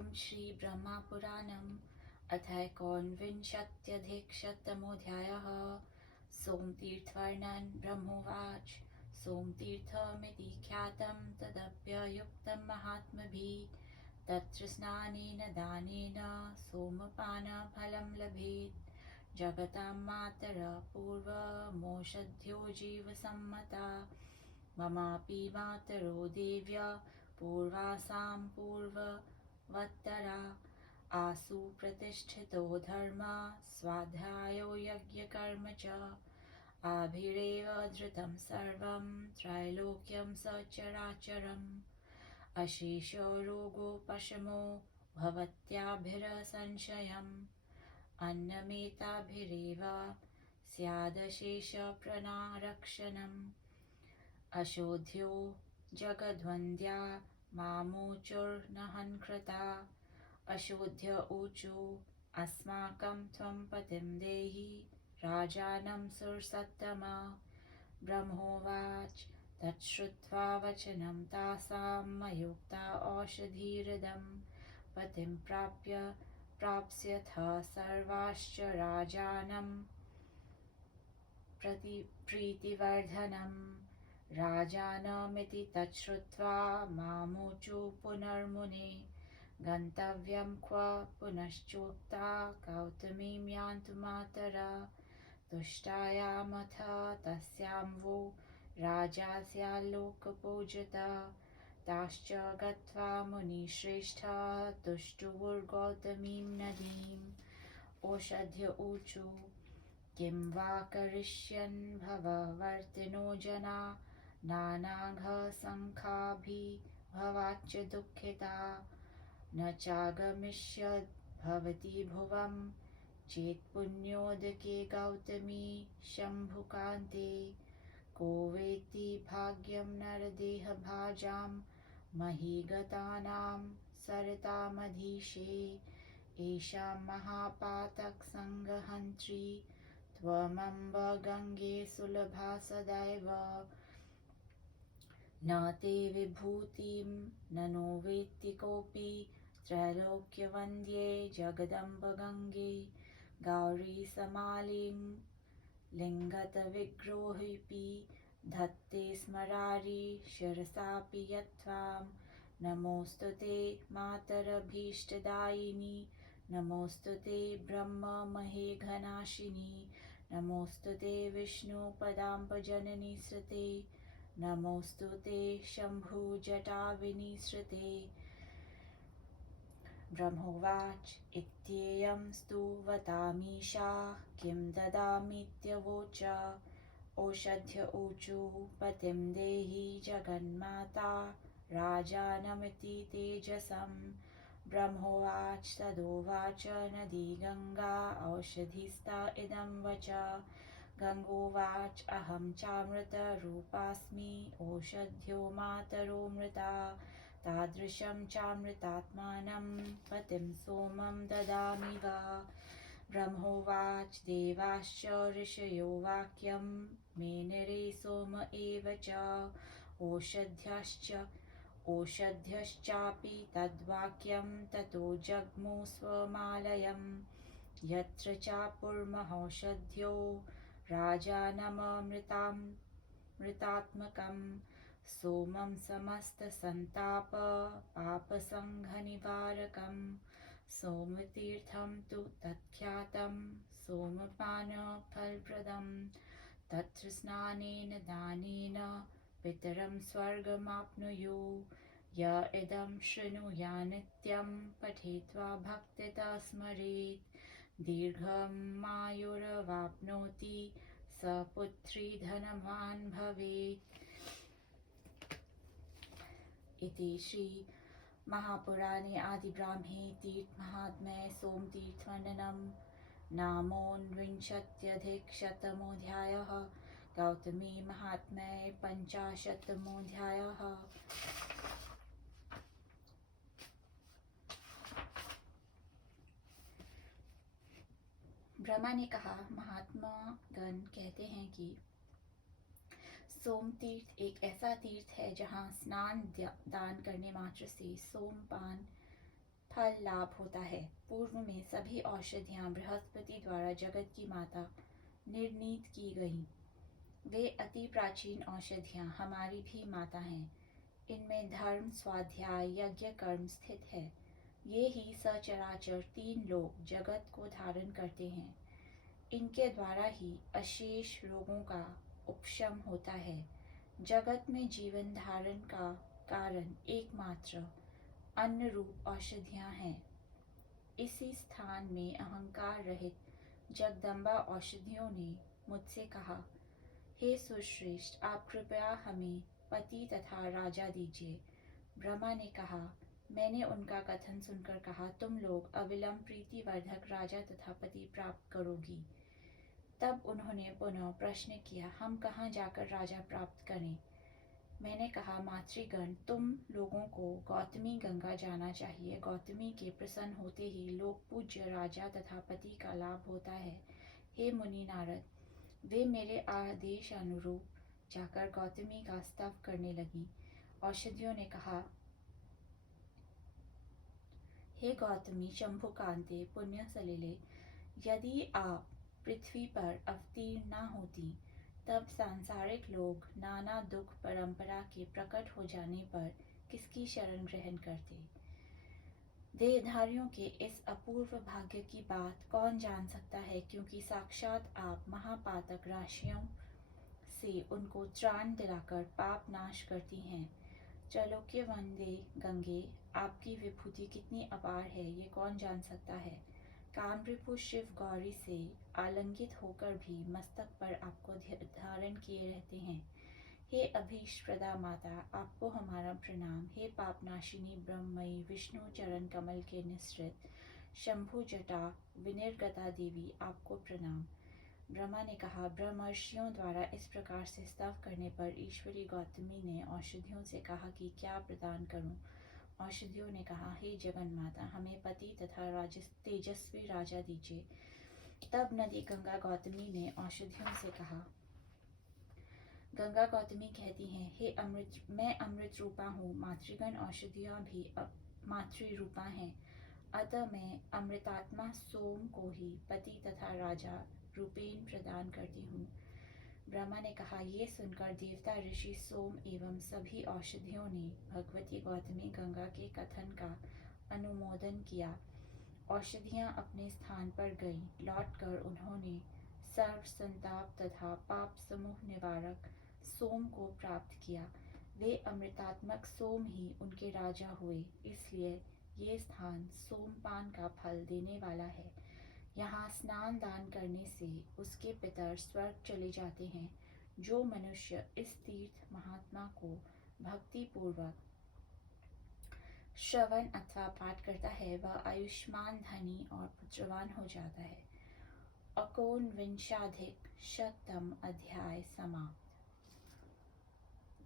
श्री ब्रह्मा पुराणम् अथैकोनविंशत्यधिकशततमोऽध्यायः। सोमतीर्थवर्णन। ब्रह्मोवाच। सोमतीर्थमिति ख्यातं तदप्ययुक्तं महात्मभिः। तत्र स्नानेन दानेन सोमपानफलं लभेत्। जगतां मातरः पूर्वमोषध्यो जीवसम्मता। ममापि मातरो देव्या पूर्वासां पूर्ववत्तरा। आसु प्रतिष्ठितो धर्म स्वाध्यायो यज्ञकर्म च। आभिरेव धृतं सर्वं त्रैलोक्यं सचराचरम्। अशेषो रोगोपशमो भवत्याभिरसंशयम्। अन्नमेताभिरेव स्यादशेषप्रणारक्षणम्। अशोध्यो जगद्वन्द्या मामोचुर्नहङ्कृता। अशोध्य ऊचु अस्माकं त्वं पतिं देहि राजानं सुरसत्तमा। ब्रह्मोवाच। तच्छ्रुत्वा वचनं तासां मयोक्ता औषधीरदं। पतिं प्राप्स्यथ सर्वाश्च राजानं प्रीतिवर्धनम्। राजानमिति तच्छ्रुत्वा मामोचु पुनर्मुने। गन्तव्यं क्व पुनश्चोक्ता गौतमीं यान्तु मातरः। तुष्टायामथ तस्यां वो राजास्याल्लोकपूजितः। ताश्च गत्वा मुनिश्रेष्ठः तुष्टुवुर्गौतमीं नदीम्। ओषध्य ऊचु। किं वा करिष्यन् भववर्तिनो जना। नानाघसङ्खाभिर्भवाच्च दुःखिता। न चागमिष्यद्भवती भुवं चेत्पुण्योदके गौतमी शम्भुकान्ते। को वेत्ति भाग्यं नरदेहभाजां महीगतानां सरितामधीशे। एषां महापातकसंहन्त्री त्वमम्ब गङ्गे सुलभा सदैव। न ते विभूतिं ननु वेत्ति कोऽपि त्रैलोक्यवन्द्ये जगदम्ब गङ्गे। गौरी समालिं लिङ्गतविग्रहोऽपि धत्ते स्मरारि शिरसापि यत्त्वां। नमोऽस्तु ते मातरभीष्टदायिनि। नमोऽस्तु ते ब्रह्ममहेघनाशिनि। नमोऽस्तु ते विष्णुपदाम्बजननि सृते। नमोऽस्तु ते शम्भुजटाविनिसृते। ब्रह्मोवाच। इत्येयं स्तुवतामीशा किं ददामीत्यवोच। ओषध्य ऊचु। पतिं देहि जगन्माता राजानमिति तेजसम्। ब्रह्मोवाच। तदोवाच नदी गङ्गा औषधिस्ता इदं वच। गङ्गोवाच। अहं चामृतरूपास्मि ओषध्यो मातरो मृता। तादृशं चामृतात्मानं पतिं सोमं ददामि वा। ब्रह्मोवाच। देवाश्च ऋषयो वाक्यं मेनिरे सोम एव च। ओषध्यश्चापि तद्वाक्यं ततो जग्मु स्वमालयम्। यत्र चापुर्महौषध्यो राजानममृतात्मकम्। सोमं समस्तसन्तापपापसङ्घनिवारकम्। सोमतीर्थं तु तत्ख्यातं सोमपानफलप्रदम्। तत्र स्नानेन दानेन पितरं स्वर्गमाप्नुयुः। य इदं शृणुयान्नित्यं पठित्वा भक्त्या स्मरेत्। दीर्घमायुर्वाप्नोति स पुत्री धनवान् भवेत्। इति श्री महापुराणे आदिब्राह्मणे तीर्थमाहात्म्ये सोमतीर्थवर्णनं नामोनविंशत्यधिकशततमोऽध्यायः। गौतमी महात्म्ये पञ्चाशत्तमोऽध्यायः। ब्रह्मा ने कहा, महात्मा गण कहते हैं कि सोम तीर्थ एक ऐसा तीर्थ है जहाँ स्नान दान करने मात्र से सोमपान फल लाभ होता है। पूर्व में सभी औषधियाँ बृहस्पति द्वारा जगत की माता निर्णीत की गईं। वे अति प्राचीन औषधियाँ हमारी भी माता हैं। इनमें धर्म, स्वाध्याय, यज्ञ, कर्म स्थित है। ये ही सचराचर तीन लोग जगत को धारण करते हैं। इनके द्वारा ही अशेष रोगों का उपशम होता है। जगत में जीवन धारण का कारण एकमात्र अन्न रूप औषधियाँ हैं। इसी स्थान में अहंकार रहित जगदम्बा औषधियों ने मुझसे कहा, हे सुश्रेष्ठ, आप कृपया हमें पति तथा राजा दीजिए। ब्रह्मा ने कहा, मैंने उनका कथन सुनकर कहा, तुम लोग अविलंब प्रीतिवर्धक राजा तथा पति प्राप्त करोगी। तब उन्होंने पुनः प्रश्न किया, हम कहाँ जाकर राजा प्राप्त करें? मैंने कहा, मातृगण, तुम लोगों को गौतमी गंगा जाना चाहिए। गौतमी के प्रसन्न होते ही लोक पूज्य राजा तथा पति का लाभ होता है। हे मुनि नारद, वे मेरे आदेश अनुरूप जाकर गौतमी का स्तव करने लगी। औषधियों ने कहा, हे गौतमी, शंभुकांते, पुण्य सलिले, यदि आप पृथ्वी पर अवतीर्ण न होती तब सांसारिक लोग नाना दुख परंपरा के प्रकट हो जाने पर किसकी शरण ग्रहण करते? देहधारियों के इस अपूर्व भाग्य की बात कौन जान सकता है, क्योंकि साक्षात आप महापातक राशियों से उनको त्राण दिलाकर पाप नाश करती हैं। त्रैलोक्य वंदे गंगे, आपकी विभूति कितनी अपार है, ये कौन जान सकता है। कामरिपु शिव गौरी से आलंगित होकर भी मस्तक पर आपको धारण किए रहते हैं। हे अभीष्टप्रदा माता, आपको हमारा प्रणाम। हे पापनाशिनी ब्रह्ममयी विष्णु चरण कमल के निःसृत शंभु जटा विनिर्गता देवी, आपको प्रणाम। ब्रह्मा ने कहा, ब्रह्मर्षियों द्वारा इस प्रकार से स्तव करने पर ईश्वरी गौतमी ने औषधियों से कहा कि क्या प्रदान करूं। औषधियों ने कहा, हे जगन माता, हमें पति तथा तेजस्वी राजा दीजिए। तब नदी गंगा गौतमी ने औषधियों से कहा, गंगा गौतमी कहती हैं, हे अमृत, मैं अमृत रूपा हूँ। मातृगण औषधियाँ भी मातृ रूपा हैं। अतः मैं अमृतात्मा सोम को ही पति तथा राजा रूपेण प्रदान करती हूँ। ब्रह्मा ने कहा, ये सुनकर देवता ऋषि सोम एवं सभी औषधियों ने भगवती गौतमी गंगा के कथन का अनुमोदन किया। औषधियाँ अपने स्थान पर गईं। लौटकर उन्होंने सर्व संताप तथा पाप समूह निवारक सोम को प्राप्त किया। वे अमृतात्मक सोम ही उनके राजा हुए, इसलिए ये स्थान सोमपान का फल देने वाला है। यहाँ स्नान दान करने से उसके पितर स्वर्ग चले जाते हैं। जो मनुष्य इस तीर्थ महात्मा को भक्ति पूर्वक श्रवण अथवा पाठ करता है, वह आयुष्मान, धनी और पुत्रवान हो जाता है। 39 अध्याय समाप्त।